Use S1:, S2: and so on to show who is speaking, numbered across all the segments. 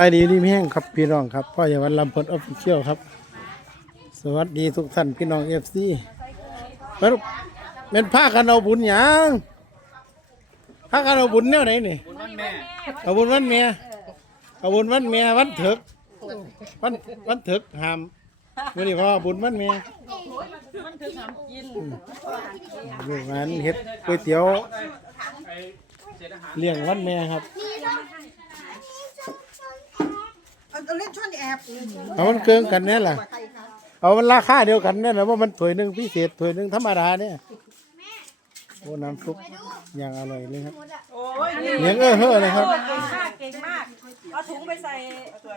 S1: ไปดีดีแห้งครับพี่น้องครับพ่ออย่าวันลำพลออฟฟิเชียลครับ สวัสดีทุกท่านพี่น้องเอฟซีเป็นเป็นผ้ากันเอาบุญหยังผ้ากันเอาบุญแนวไหนนี่เอาบุญวันเมียเอาบุญวันเมียวันเถิกวันวันเถิกหามวันนี้พ่อบุญวันเมียลูกงานเฮ็ดก๋วยเตี๋ยว
S2: เร
S1: เลี้ยงวันแม่ครับ
S3: เอาเอาเล่นช่อนแอบ
S1: เอามันเกินกันแน่ล่ะเอามันราคาเดียวกันแน่ละว่ามันถ้วยหนึ่งพิเศษถ้วยหนึ่งธรรมดาเนี่ยโอ้น้ำซุปอย่างอร่อยเลยครับ
S3: โอ้ย
S1: เลี้ยงเออเฮ้อเลยครับ
S3: เก่งมากเก่งมากเอาถุงไปใส่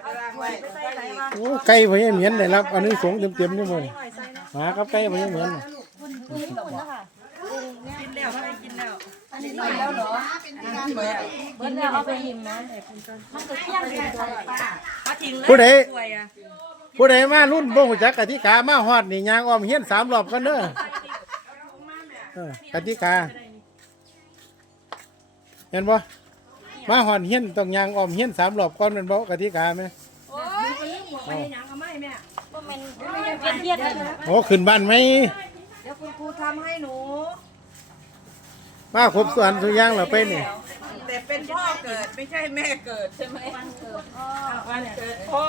S3: เอาถ้วยไปใส่ไหนมา
S1: โอ้ไก่พญเหมียนได้รับอันนี้สงเต็มๆนี่หมดหมากับไก่พญเหมียนน่ะ
S3: กินแล้วไปกินแล้ว
S4: เบิ้ลเอาไปหิมนะมันก็เที่ยงเลย
S3: มาทิ้งเลย
S1: ผู้ใด
S3: ถ้วยอะ
S1: ผู้ใดมารุ่นบ่หูจักกติกามาฮอดนี่ยางอ้อมเฮียนสามรอบกันเด้อเออกติกาเห็นบ่มาฮอดเฮียนต้องยางอ้อมเฮียนสามรอบก่อนแม่นบ่กติกาไหม
S3: ไปยังเอาไหมแม่
S4: ก็มันเป็นเที่ยงเลยนะ
S1: โอ้ขึ้นบ้านไหม
S3: เดี๋ยวคุณครู ทำให้หนู
S1: มาครบส่วนทุกอย่างแล้วไปนี่
S3: แต่เป็นพ่อเกิดไม่ใช่แม่เกิดใช่ไหมวันเกิดพ่อวันเกิดพ่อ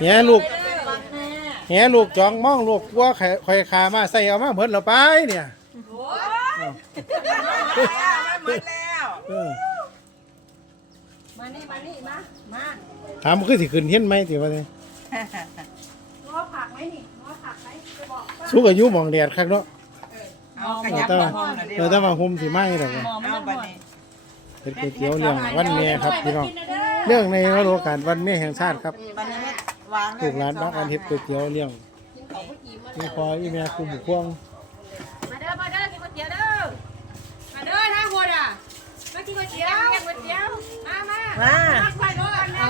S1: แหลูก
S3: วันแม่
S1: แหลูกจองมองลูกกลัวไข่ข่อยขามาใส่เอามาเหมือนเราไปเนี่ย
S3: โอ้ยไม่หมดแล้ว
S1: เออ
S3: มานี่มานี่มามา
S1: ถามคือสิขึ้นเฮียนไหมติว่าไง
S3: ง้อผักไหมนี่ ง้อผักไหมจะบอก
S1: สูงอายุหมองแดดคักเนาะ
S3: เอาข
S1: เออ
S3: ยับ
S1: แต่
S3: มา
S1: ว่า
S3: ห้องหน่อยดิ
S1: เออแต่ว่าห่มสิไหมดอกว่า
S3: เอาบัดนี้
S1: เป็นก๋วยเตี๋ยวเลี้ยงวันแม่ครับพี่น้องเรื่องในฤดูกาลวันแม่แห่งชาติครับ
S3: บัดนี้วาง
S1: ลูกหลานนักการเฮ็ดก๋วยเตี๋ยวเลี้ยงมีพออีแม่คุมควง
S4: มาเด้อมาเด้อกินก๋วยเตี๋ยวเด้อมาเด้อท่าหัวอะมากินก๋วยเตี๋ยวกินก๋วยเตี๋ยวมามา
S3: มา
S4: ไปรถเอา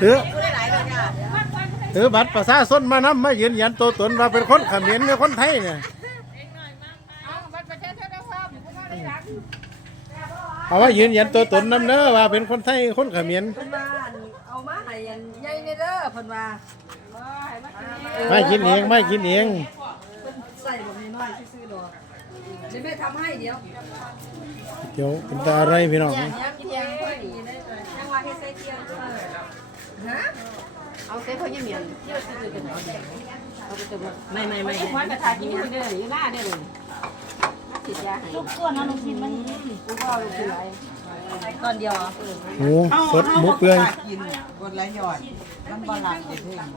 S1: ถือ
S3: พู ดได้หลายเลยค่ะ
S1: ถือบัตรประชาชนมานำมายืนยันตัวตนว่าเป็นคนเขมรหรือคนไทยเนี่ย
S4: เอาบัตรประชาชนเอาความผมว่าได้รัก
S1: เอาว่ายืนยันตัวตนนำเด้อว่าเป็นคนไทยคนเขมร
S3: เพิ่นว่าเอามาให้ยันใหญ่ในเด้อเพิ่นว่า
S1: ไม่กินเองไม่กินเอง
S3: ใส่บ่มีน้อยซื่อๆดอกเดี๋ยวแม่ทำให้เดี๋ยว
S1: เดี๋ยวเป็นตาอะไรพี่น้อง
S3: เที่ยงพอดีได้เลยจังว่าให้ใส่เที่ยงด้วยฮะ
S4: เอาเส้นพอยี่เหมียนเที่ยวซื้อกันเอาไปเติมไม่ไม่ไม่ควันกระถางกินอยู่เด้ออยู่หน้าเด้เลยติดยาให้ลูกตัวน้องลูกชิ้นมันกูก็ลูกชิ้นไร
S3: ตอนเดียว
S1: หมูสดหมูเปื่อย
S3: กินกดละหยอดมันบ่หลับเดี๋ยวเพ่ง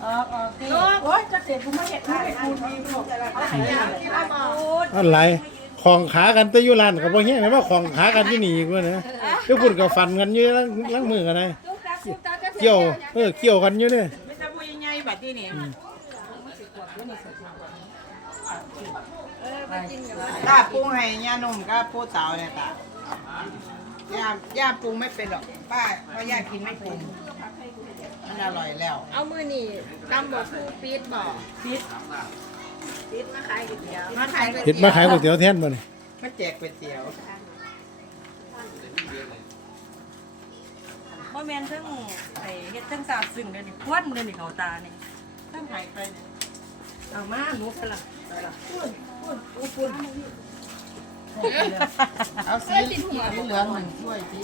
S3: เออออตีโอ๊ยจะเสร็จกูไม่เห็นไม่เห็นคุณมีกเอาไหนอะที่ว่ามด
S1: อะไร ของขากันแตะยุรานกับพวกเฮียนะว่าของขากันที่นี่อีกว่านะเดี๋ยวพุ่นกับฟันกันอยู่ล้างล้างมือกันนะเกี่ยวเออเกี่ยวกันอยู่เนี่ย
S3: ไม่ใช่พูดยังไงบัดนี้นี่กล้าปรุงให้ย่านุ่มกล้าพูดสาวเนี่ยตาย่าย่าปรุงไม่เป็นหรอกป้าเพราะย่ากินไม่ปรุงมันอร่อยแล้ว
S4: เอามือนี่ตำบอกคู่ปี๊ดบอก
S3: ปิด ปิดมาขายก๋วยเตี๋ยวมาขายก๋วย
S1: เห็ด
S3: เตี๋ยว
S1: มาขายก๋วยเตี๋ยวแทนบ่เนี่ย
S3: มาแจกก๋วยเตี๋ยวบ่แม่นเทั้งไอ้เฮ็ดเทั้งสาบซึ้งเด้อนี่ควันเด้อนี่เขาตานี่เทั้งไห้ไปนี่เอามาหนูไปละไปละปุ้นปุ้นปุ้นปุ้นเอาสีเหลืองมันช่วยสิ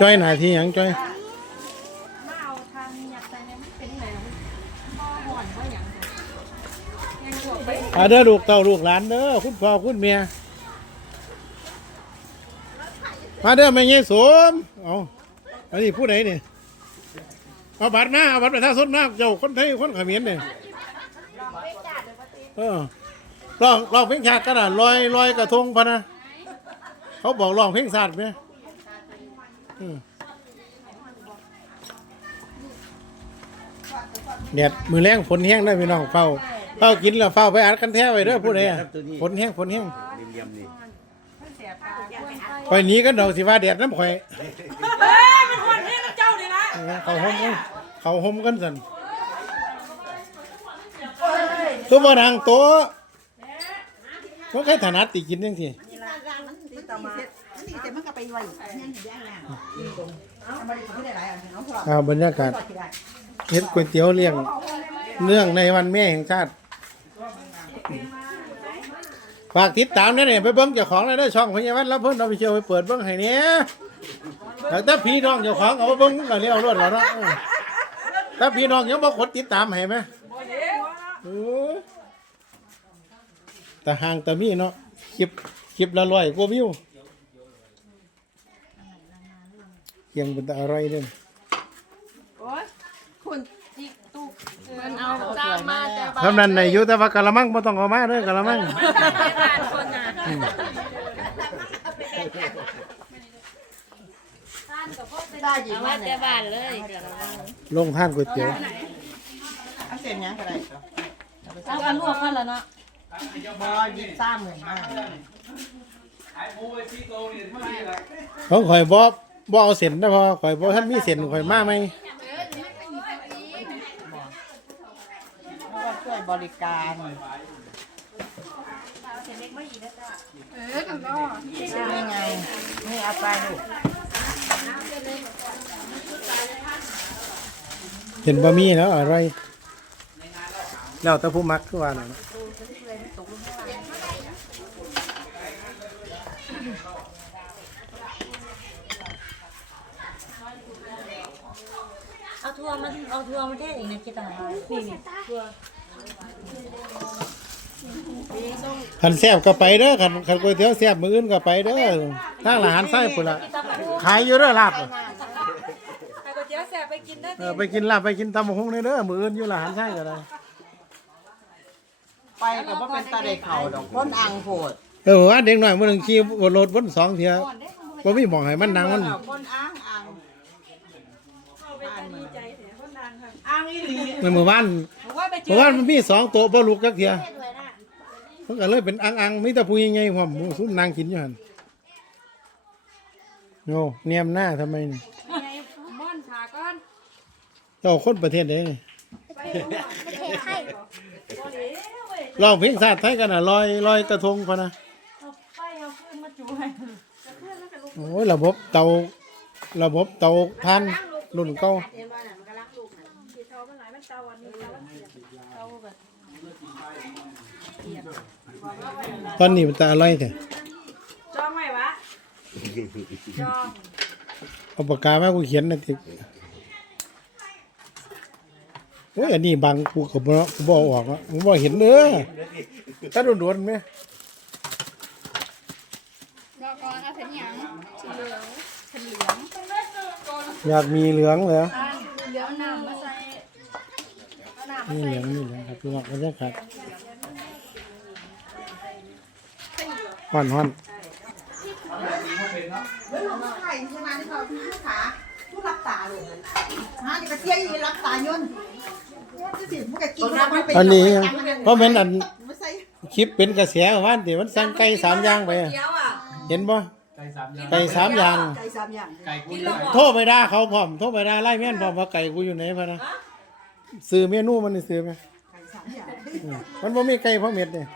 S1: จ้อยหน้าที่หยังจ้อย
S4: หัวไป
S1: อาเด้อลูกเต้าลูกหลานเด้อคุณพ่อคุณเมียมาเด้อแม่เงี้ยสมเอาอันนี้ผู้ใดเนี่ยเอาบัตรมาเอาบัตรประชาชนมาเจ้าคนไทยคนเขมรเนี่ยเออลองลองเพลงชาติกันนะลอยลอยกระทงพะนะเขาบอกลองเพลงชาติไหมอืมแดดมือแรงฝนแห้งได้พี่น้องเฝ้า เฝ้ากินแล้วเฝ้าไปอัดกันแท้ไว้เด้อผู้ใดอะฝนแห้งฝนแห้งข่อยหนี้กันดอกสิว่าแดดน้ำข่อย
S3: เอ้ยมันคนนี้มันเจ้านี่นะ
S1: เขาห่มกันเขาห่มกันสัน
S3: เคื
S1: อบ่นางโต๊ะมันใครถนัดติกินจังซี่
S3: ที่ต่อมานี่แต่มันก็ไปไว้เนี่ยนี่ย่างอะเอามาที่ไหนอะเอาพอ
S1: อ่าบรรยากาศ
S3: พอที่ได้
S1: เฮ็ดก๋วยเตี๋ยวเลี้ยงเนื่องในวันแม่แห่งชาติ ฝากติดตามด้วยนี่ไปเบิ่งเจ้าของเลยเด้ช่องพญาวัฒน์รับเพิ่นเอาไปเชียวไปเปิดเบิ่งให้เนี่ยแต่ถ้าพี่น้องเจ้าของเอาไปเบิ่งก็เรียกรวดแล้วเนาะถ้าพี่น้องยังบ่กดติดตามให้ไหมแต่ห่างแต่มีเนาะคลิปคลิปละร้อยกว่าวิวเคียงเป็นตาอร่อยเด้อ
S4: มันเอาจานมาแต่บา
S1: ทำนั้นในอยู่แต่ว่ากะละมังบ่ต้องเอามาเด้อกะละมัง
S4: นคนน่ะ
S3: ได้ยิน
S4: เอา
S3: ว่า
S4: มา
S3: เนี่
S4: แต่
S3: ย
S4: บ้านเลย
S1: ลงท่านก๋วยเตี๋ยว
S3: เอาเส้นยังก็ได้
S4: เอากันลวกกันแล้วเนาะ
S3: บอยิบซ่าหมื่นมาก
S2: ขายหมูไปซี่โตนี่เท่านี้แหละ
S1: ของข่อยบ่บ่เอาเส้นนะพอข่อยบ่ทันมีเส้นข่อยมาไหม
S3: เพ ราะว่าช่วยบริการนี่ไง นี่เอาไปลูก
S1: เห็นบะหมี่แล้วอร่อยแล้วแต่ผู้มักคือว่าน่ะเนาะ
S5: เอาทัวร์มาเอาทัวร์มาเทศอีกนะคิดอะไรนี่นี่
S1: คันแซ่บก็ไปเด้อคันคันก๋วยเตี๋ยวแซ่บมื้ออื่นก็ไปเด้อทางร้านไส้พุ่นล่ะขายอยู่เด้อลาบอะ
S5: ใครก็เจ๊แสบไปกินได้
S1: เออไปกินลาบไปกินตำบักหุ่งเด้อมื้ออื่นอยู่ร้านไส้ก็ได้
S3: ไปกับว่าเป็นตาเด็กเขาดอกพ้นอังโผด
S1: เออว่าเด็กน้อยมื้อหนึงขี่บนรถวนสองเที่ยบ่มีหม่องให้มันนั่งมัน
S3: พ้นอังอังอังอีหลี
S1: เมื่อวาน เมื่อวานมันมีสองโต๊ะบ่ลุกจักเที่ยมันก็เลยเป็นอังๆมีแต่ผู้ใหญ่ๆพร้อมหมู่ซุ่มนั่งกินอยู่หั่นโอ้เนียมหน้าทำไมนี่
S4: ม่อนขาก้อน
S1: เจ้าคนประเทศไหนนี่ลองเพลงชาติไทยกันนะลอยลอยกระทงพะนะโอ้ยระบบเตาระบบเตาทานรุ่นเก่า ตอนนี้มันจะอร่อยแท้
S4: จองไหมวะ
S1: เอาปากกามากูเขียนหนะทิโอ้ยอันนี้บังกูกับบ่กูบเอกออกอะกูบ่เห็นเด้อถ้าโดนๆไหม
S6: แล้วก็เอาเป็นหยังสีเหลืองเป็นเหลือง
S1: อยากมีเหลืองเหรอ
S6: เหลืองน้ำมาใส่
S1: มีเหลืองมีเหลืองครับพี่น้องบรรยากาศ ฮ้อนฮ้อน
S3: ไข่ใช่ไหมที่เขาที่ลูกค้าผู้รับตาเลยฮะนี่ก็เที่ยงยีรับตาย่นจะสิมันก็กินมันเป็น
S1: อันนี้ยังเพราะเป็นอัน
S3: ไม่ใส่
S1: คลิปเป็นกระแสว่านที่มันสั่งไก่สามอย่างไปอะ
S5: เดี๋ยวอะ
S1: เห็นบ่
S2: ไก่สามอย่าง
S1: ไก่สามอย่าง
S3: ไก่สามอย่าง
S2: ไก่กุ้งไก่
S1: โทรไปด่าเขาพร้อมโทรไปด่าไล่แม่นพร้อมว่าไก่กูอยู่ไหนพะนะซื้อเมนูมันนี่ซื้อไหม
S3: ไก่สามอย่าง
S1: อืมมันบ่มีไก่พ่อเม็ดเนี่ย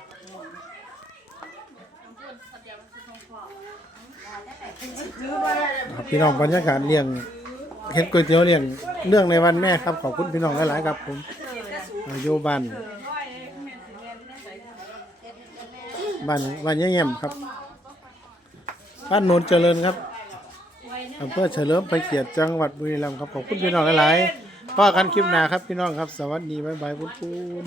S1: พี่น้องบรรยากาศเลี้ยงเฮ็ดก๋วยเตี๋ยวเลี้ยงเรื่องในวันแม่ครับขอบคุณพี่น้องหลายๆครับผมอยู่บ้านบ้านบ้านยายแย่มครับบ้านโนนเจริญครับอำเภอเฉลิมพระเกียรติจังหวัดบุรีรัมย์ครับขอบคุณพี่น้องหลายๆพ่อกันคลิปหน้าครับพี่น้องครับ สวัสดีบ๊ายบายคุณ